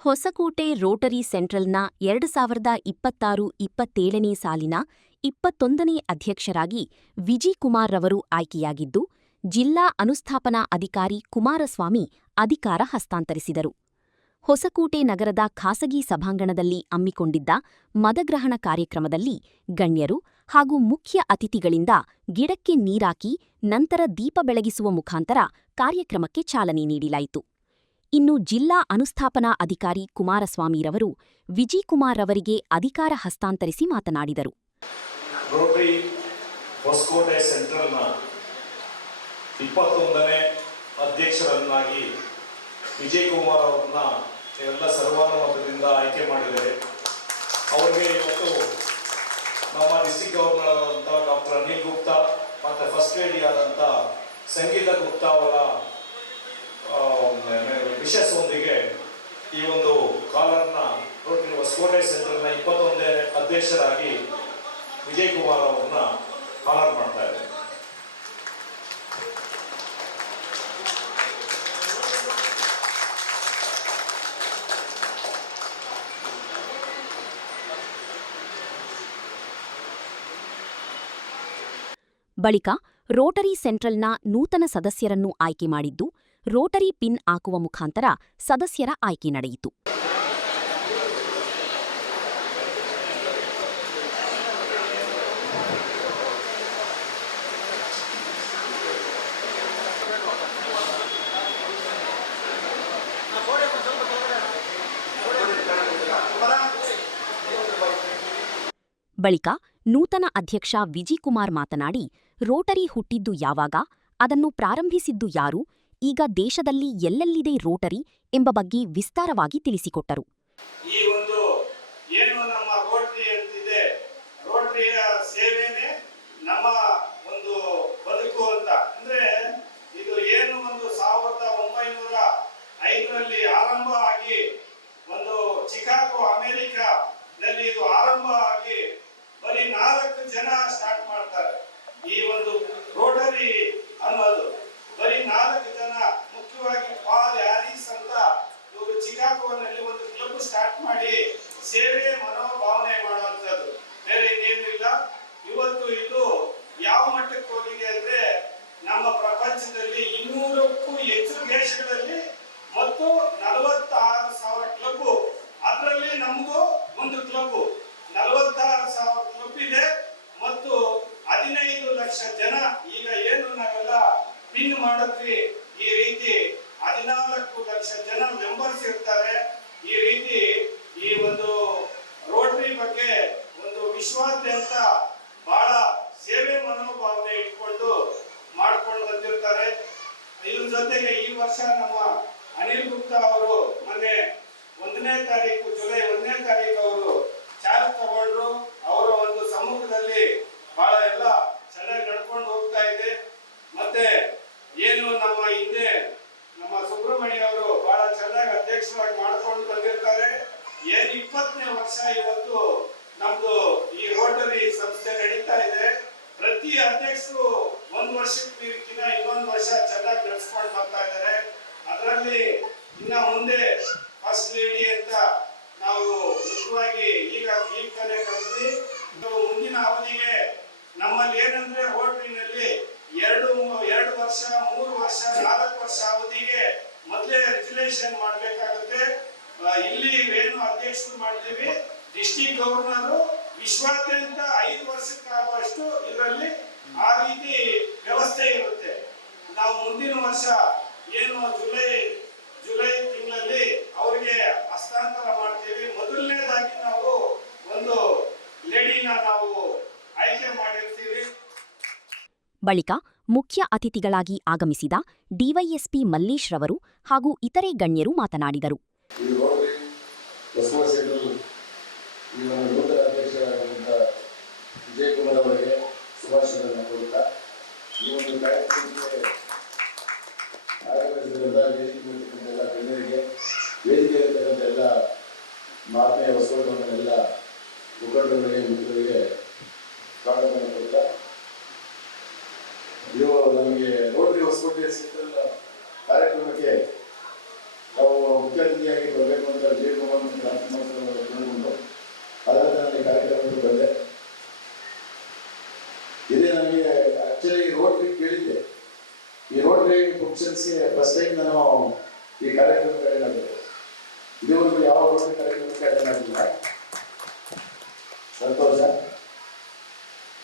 Hosakote Rotary ಸೆಂಟ್ರಲ್ನ 2026-27ನೇ ಸಾಲಿನ 21ನೇ ಅಧ್ಯಕ್ಷರಾಗಿ ವಿಜಿಕುಮಾರ್ ರವರು ಆಯ್ಕೆಯಾಗಿದ್ದು, ಜಿಲ್ಲಾ ಅನುಸ್ಥಾಪನಾ ಅಧಿಕಾರಿ ಕುಮಾರಸ್ವಾಮಿ ಅಧಿಕಾರ ಹಸ್ತಾಂತರಿಸಿದರು. ಹೊಸಕೋಟೆ ನಗರದ ಖಾಸಗಿ ಸಭಾಂಗಣದಲ್ಲಿ ಹಮ್ಮಿಕೊಂಡಿದ್ದ ಮತಗ್ರಹಣ ಕಾರ್ಯಕ್ರಮದಲ್ಲಿ ಗಣ್ಯರು ಹಾಗೂ ಮುಖ್ಯ ಅತಿಥಿಗಳಿಂದ ಗಿಡಕ್ಕೆ ನೀರಾಕಿ ನಂತರ ದೀಪ ಬೆಳಗಿಸುವ ಮುಖಾಂತರ ಕಾರ್ಯಕ್ರಮಕ್ಕೆ ಚಾಲನೆ ನೀಡಲಾಯಿತು. ಇನ್ನು ಜಿಲ್ಲಾ ಅನುಸ್ಥಾಪನಾ ಅಧಿಕಾರಿ ಕುಮಾರಸ್ವಾಮಿರವರು ವಿಜಿಕುಮಾರ್ ರವರಿಗೆ ಅಧಿಕಾರ ಹಸ್ತಾಂತರಿಸಿ ಮಾತನಾಡಿದರು. ರೋಟರಿ ಹೊಸಕೋಟೆ ಸೆಂಟ್ರಲ್ನ 21ನೇ ಅಧ್ಯಕ್ಷರನ್ನಾಗಿ ವಿಜಯಕುಮಾರ್ ಅವರನ್ನ ಎಲ್ಲ ಸರ್ವಾನುಮತದಿಂದ ಆಯ್ಕೆ ಮಾಡಿದ್ದಾರೆ. ಅವರಿಗೆ ಇವತ್ತು ನಮ್ಮ ಡಿಸ್ಟ್ರಿಕ್ಟ್ ಗವರ್ನರ್ ಆದಂಥ ಡಾಕ್ಟರ್ ಅನಿಲ್ ಗುಪ್ತಾ ಮತ್ತು ಫಸ್ಟ್ ಲೇಡಿ ಆದಂಥ ಸಂಗೀತ ಗುಪ್ತಾ ಅವರ ವಿಶೇಷದೊಂದಿಗೆ ಈ ಒಂದು ಕಾಲರ್ನ ರೋಟರಿ ಹೊಸಕೋಟೆ ಸೆಂಟ್ರಲ್ನ 21ನೇ ಅಧ್ಯಕ್ಷರಾಗಿ ವಿಜಯಕುಮಾರ್ ಅವರನ್ನ ಕಾಲರ್ ಮಾಡ್ತಾ ಇದ್ದಾರೆ. ಬಳಿಕ ರೋಟರಿ ಸೆಂಟ್ರಲ್ನ ನೂತನ ಸದಸ್ಯರನ್ನು ಆಯ್ಕೆ ಮಾಡಿದ್ದು, ರೋಟರಿ ಪಿನ್ ಹಾಕುವ ಮುಖಾಂತರ ಸದಸ್ಯರ ಆಯ್ಕೆ ನಡೆಯಿತು. ಬಳಿಕ ನೂತನ ಅಧ್ಯಕ್ಷ ವಿಜಿಕುಮಾರ್ ಮಾತನಾಡಿ, ರೋಟರಿ ಹುಟ್ಟಿದ್ದು ಯಾವಾಗ, ಅದನ್ನು ಪ್ರಾರಂಭಿಸಿದ್ದು ಯಾರು, ಈಗ ದೇಶದಲ್ಲಿ ಎಲ್ಲೆಲ್ಲಿದೆ ರೋಟರಿ ಎಂಬ ಬಗ್ಗೆ ವಿಸ್ತಾರವಾಗಿ ತಿಳಿಸಿಕೊಟ್ಟರು. ಈ ಒಂದು ಏನು ನಮ್ಮ ರೋಟರಿ ಅಂತಿದೆ, ರೋಟರಿಯ ಸೇವೆನೇ ನಮ್ಮ ಒಂದು ಬದುಕು ಅಂತ. ಅಂದ್ರೆ ಇದು ಏನು ಒಂದು 1905ರಲ್ಲಿ ಆರಂಭ ಆಗಿ ಒಂದು ಚಿಕಾಗೋ ಅಮೆರಿಕಾದಲ್ಲಿ ಇದು ಆರಂಭ ಆಗಿ ಬರೀ 4 ಜನ ಸ್ಟಾರ್ಟ್ ಮಾಡ್ತಾರೆ. ಈ ಒಂದು ರೋಟರಿ ಅನ್ನೋದು ಬರೀ 4 ಜನ, ಮುಖ್ಯವಾಗಿ ಪಾಲ್ ಹ್ಯಾರಿಸ್ ಅಂತ ಇವರು ಚಿಕಾಗೋನಲ್ಲಿ ಒಂದು ಕ್ಲಬ್ ಸ್ಟಾರ್ಟ್ ಮಾಡಿ ಸೇವೆ ಮನೋಭಾವನೆ ಮಾಡುವಂಥದ್ದು, ಬೇರೆ ಇನ್ನೇನಿಲ್ಲ. ಇವತ್ತು ಇದು ಯಾವ ಮಟ್ಟಕ್ಕೆ ಹೋಗಿದೆ ಅಂದ್ರೆ ನಮ್ಮ ಪ್ರಪಂಚದಲ್ಲಿ 200ಕ್ಕೂ ಹೆಚ್ಚು ದೇಶಗಳಲ್ಲಿ ಮತ್ತು 46,000 ಕ್ಲಬ್, ಅದರಲ್ಲಿ ನಮ್ದು ಒಂದು ಕ್ಲಬ್, 46,000 ಕ್ಲಬ್ ಇದೆ ಮತ್ತು 15 ಲಕ್ಷ ಜನ ಈಗ ಏನು ನಾವೆಲ್ಲ ಪಿನ್ ಮಾಡಿದ್ವಿ, ಈ ರೀತಿ 14 ಲಕ್ಷ ಜನ ಮೆಂಬರ್ಸ್ ಇರ್ತಾರೆ. ಈ ರೀತಿ ಈ ಒಂದು ರೋಟರಿ ಬಗ್ಗೆ ಒಂದು ವಿಶ್ವಾದ್ಯಂತ ಬಹಳ ಸೇವೆ ಮನೋಭಾವನೆ ಇಟ್ಕೊಂಡು ಮಾಡ್ಕೊಂಡು ಬಂದಿರ್ತಾರೆ. ಇದ್ರ ಜೊತೆಗೆ ಈ ವರ್ಷ ನಮ್ಮ ಅನಿಲ್ ಗುಪ್ತಾ ಅವರು ಮೊನ್ನೆ 1ನೇ ತಾರೀಕು ಜುಲೈ 1ನೇ ತಾರೀಕು ಅವರು ಚಾರ್ಜ್ ತಗೊಂಡ್ರು. ಅವರ ಒಂದು ಸಮ್ಮುಖದಲ್ಲಿ ಬಹಳ ಎಲ್ಲ ಚೆನ್ನಾಗಿ ನಡ್ಕೊಂಡು ಹೋಗ್ತಾ ಇದೆ. ಮತ್ತೆ ಏನು ನಮ್ಮ ಹಿಂದೆ ನಮ್ಮ ಸುಬ್ರಹ್ಮಣ್ಯ ಅವರು ಬಹಳ ಚೆನ್ನಾಗಿ ಅಧ್ಯಕ್ಷರಾಗಿ ಮಾಡ್ಕೊಂಡು ಬಂದಿರ್ತಾರೆ. ಏನು 20ನೇ ವರ್ಷ ಇವತ್ತು ನಮ್ದು ಈ ರೋಟರಿ ಸಂಸ್ಥೆ ನಡೀತಾ ಇದೆ. ಪ್ರತಿ ಅಧ್ಯಕ್ಷರು 1 ವರ್ಷಕ್ಕಿಂತ ಇನ್ನೊಂದು ವರ್ಷ ಚೆನ್ನಾಗಿ ನಡೆಸ್ಕೊಂಡು ಬರ್ತಾ ಇದ್ದಾರೆ. ಅದರಲ್ಲಿ ಇನ್ನ ಮುಂದೆ ಫಸ್ಟ್ ಲೇಡಿ ಅಂತ ನಾವು ಮುಖ್ಯವಾಗಿ ಈಗ ತಾನೇ ಕರೆದ್ವಿ. ಮುಂದಿನ ಅವಧಿಗೆ ನಮ್ಮಲ್ಲಿ ಏನಂದ್ರೆ ರೋಟರಿನಲ್ಲಿ 2 ವರ್ಷ 3 ವರ್ಷ 4 ವರ್ಷ ಅವಧಿಗೆ ಮೊದಲೇ ರಿಸರ್ವೇಶನ್ ಮಾಡಬೇಕಾಗುತ್ತೆ. ಇಲ್ಲಿ ಏನು ಅಧ್ಯಕ್ಷರು ಮಾಡ್ತೀವಿ, ಡಿಸ್ಟ್ರಿಕ್ಟ್ ಗವರ್ನರ್ ವಿಶ್ವಾದ್ಯಂತ 5 ವರ್ಷಕ್ಕಾಗುವಷ್ಟು ಇದರಲ್ಲಿ ಆ ರೀತಿ ವ್ಯವಸ್ಥೆ ಇರುತ್ತೆ. ನಾವು ಮುಂದಿನ ವರ್ಷ ಏನು ಜುಲೈ ತಿಂಗಳಲ್ಲಿ ಅವರಿಗೆ ಹಸ್ತಾಂತರ ಮಾಡ್ತೀವಿ. ಮೊದಲನೇದಾಗಿ ನಾವು ಒಂದು ಲೇಡಿನ ನಾವು ಆಯ್ಕೆ ಮಾಡಿರ್ತೀವಿ. ಬಳಿಕ ಮುಖ್ಯ ಅತಿಥಿಗಳಾಗಿ ಆಗಮಿಸಿದ ಡಿವೈಎಸ್ಪಿ ಮಲ್ಲೇಶ್ ರವರು ಹಾಗೂ ಇತರೆ ಗಣ್ಯರು ಮಾತನಾಡಿದರು. ವಿಜಯಕುಮಾರ್ ಅವರಿಗೆ ಶುಭಾಶಯಗಳನ್ನು ಕೊಡುತ್ತಾ ಈ ಒಂದು ಕಾರ್ಯಕ್ರಮಕ್ಕೆ ಆಗಮಿಸಿದಂಥ ಎಲ್ಲ ಗಣ್ಯರಿಗೆ, ವೇದಿಕೆಯಲ್ಲಿರ್ತಕ್ಕಂಥ ಎಲ್ಲ ಮಾತನೆಯ ಹೊಸಕೋಟೆಯ ಎಲ್ಲ ಮುಖಂಡರುಗಳಿಗೆ ಮಿತ್ರರಿಗೆ ಸ್ವಾಗತವನ್ನು ಕೊಡ್ತಾ, ನೀವು ನಮಗೆ ರೋಟರಿ ಹೊಸಕೋಟೆ ಸೆಂಟ್ರಲ್ ಕಾರ್ಯಕ್ರಮಕ್ಕೆ ನಾವು ಮುಖ್ಯ ಅತಿಥಿಯಾಗಿ ಬರಬೇಕು ಅಂತ ಯಾವ ರೋಟರಿ ಕಾರ್ಯಕ್ರಮಕ್ಕೆ ಅಟೆಂಡ್ ಆಗಿಲ್ಲ. ಸಂತೋಷ.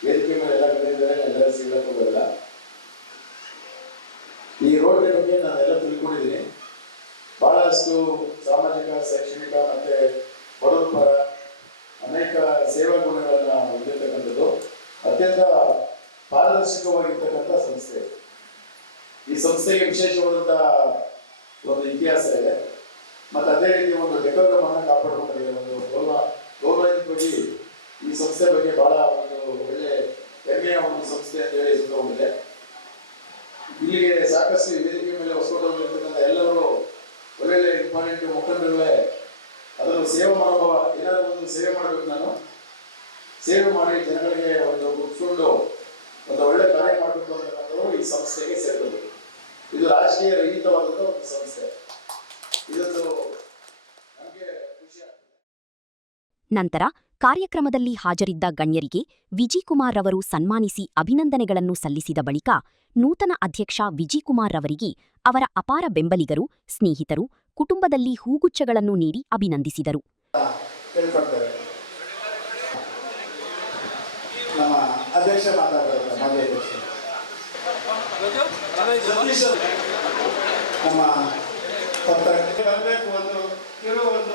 ವೇದಿಕೆ ಮೇಲೆ ಎಲ್ಲ ಕಡೆಯಿದ್ದಾರೆ, ಎಲ್ಲರೂ ಸಿಗಕ್ಕೆ ಹೋಗಲ್ಲ. ಈ ರೋಟರಿ ಬಗ್ಗೆ ನಾನೆಲ್ಲ ತಿಳ್ಕೊಂಡಿದ್ದೀನಿ. ಬಹಳಷ್ಟು ಸಾಮಾಜಿಕ, ಶೈಕ್ಷಣಿಕ ಮತ್ತೆ ಬಡವರ ಪರ ಅನೇಕ ಸೇವಾ ಗುಣಗಳನ್ನ ಹೊಂದಿರತಕ್ಕಂಥದ್ದು, ಅತ್ಯಂತ ಪಾರದರ್ಶಕವಾಗಿರ್ತಕ್ಕಂಥ ಸಂಸ್ಥೆ. ಈ ಸಂಸ್ಥೆಗೆ ವಿಶೇಷವಾದಂತಹ ಒಂದು ಇತಿಹಾಸ ಇದೆ. ಮತ್ತೆ ಅದೇ ರೀತಿ ಒಂದು ಡೆಕೋರಮ್ ಅನ್ನ ಕಾಪಾಡಿಕೊಂಡಿದೆ. ಒಂದು ಗೌರವಯುತವಾಗಿ ಈ ಸಂಸ್ಥೆ ಬಗ್ಗೆ ಬಹಳ ಒಂದು ಒಳ್ಳೆ ಹೆಮ್ಮೆಯ ಒಂದು ಸಂಸ್ಥೆ ಅಂತ ಹೇಳಿ ಸುತ್ತಕೊಂಡಿದೆ. ಇಲ್ಲಿಗೆ ಸಾಕಷ್ಟು ವೇದಿಕೆ ಮೇಲೆ ಹೊಸಕೋಟೆಯಲ್ಲಿರ್ತಕ್ಕಂಥ ಎಲ್ಲರೂ ಒಳ್ಳೆ ಇಂಪಾರ್ಟೆಂಟ್ ಮುಖಂಡರುಗಳೇ. ಅದನ್ನು ಸೇವೆ ಮಾಡುವ, ಏನಾದರೂ ಒಂದು ಸೇವೆ ಮಾಡಬೇಕು. ನಾನು ಸೇವೆ ಮಾಡಿ ಜನಗಳಿಗೆ ಒಂದು ಗುರುತಿಸಿಕೊಂಡು ಒಂದು ಒಳ್ಳೆ ಕಾರ್ಯ ಮಾಡಬೇಕು ಅಂತಕ್ಕಂಥವ್ರು ಈ ಸಂಸ್ಥೆಗೆ ಸೇರ್ಕೋಬೇಕು. ಇದು ರಾಜಕೀಯ ರಹಿತವಾದಂಥ ಒಂದು ಸಂಸ್ಥೆ. ಇದೊಂದು ನಮಗೆ ಖುಷಿ ಆಗ್ತದೆ. ನಂತರ ಕಾರ್ಯಕ್ರಮದಲ್ಲಿ ಹಾಜರಿದ್ದ ಗಣ್ಯರಿಗೆ ವಿಜಿಕುಮಾರ್ ರವರು ಸನ್ಮಾನಿಸಿ ಅಭಿನಂದನೆಗಳನ್ನು ಸಲ್ಲಿಸಿದ ಬಳಿಕ ನೂತನ ಅಧ್ಯಕ್ಷ ವಿಜಿಕುಮಾರ್ ರವರಿಗೆ ಅವರ ಅಪಾರ ಬೆಂಬಲಿಗರು, ಸ್ನೇಹಿತರು, ಕುಟುಂಬದಲ್ಲಿ ಹೂಗುಚ್ಛಗಳನ್ನು ನೀಡಿ ಅಭಿನಂದಿಸಿದರು. ಕೇಳ್ಕೊಳ್ತೇವೆ. ನಮ್ಮ ಅಧ್ಯಕ್ಷ ಮಾತಾಡ್ತಾರೆ, ಮಾಜಿ ಅಧ್ಯಕ್ಷ ನಮ್ಮ ಬರಬೇಕು. ಒಂದು ಇರೋ ಒಂದು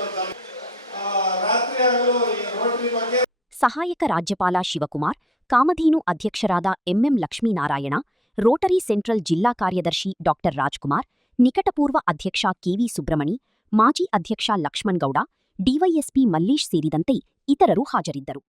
ರಾತ್ರಿ ಆಗಲು ಈ ರೋಟರಿ ಬಗ್ಗೆ ಸಹಾಯಕ ರಾಜ್ಯಪಾಲ ಶಿವಕುಮಾರ್, ಕಾಮಧೇನು ಅಧ್ಯಕ್ಷರಾದ ಎಂಎಂ ಲಕ್ಷ್ಮೀನಾರಾಯಣ, ರೋಟರಿ ಸೆಂಟ್ರಲ್ ಜಿಲ್ಲಾ ಕಾರ್ಯದರ್ಶಿ ಡಾ ರಾಜ್ಕುಮಾರ್, ನಿಕಟಪೂರ್ವ ಅಧ್ಯಕ್ಷ ಕೆವಿ ಸುಬ್ರಮಣಿ, ಮಾಜಿ ಅಧ್ಯಕ್ಷ ಲಕ್ಷ್ಮಣಗೌಡ, ಡಿವೈಎಸ್ಪಿ ಮಲ್ಲೇಶ್ ಸೇರಿದಂತೆ ಇತರರು ಹಾಜರಿದ್ದರು.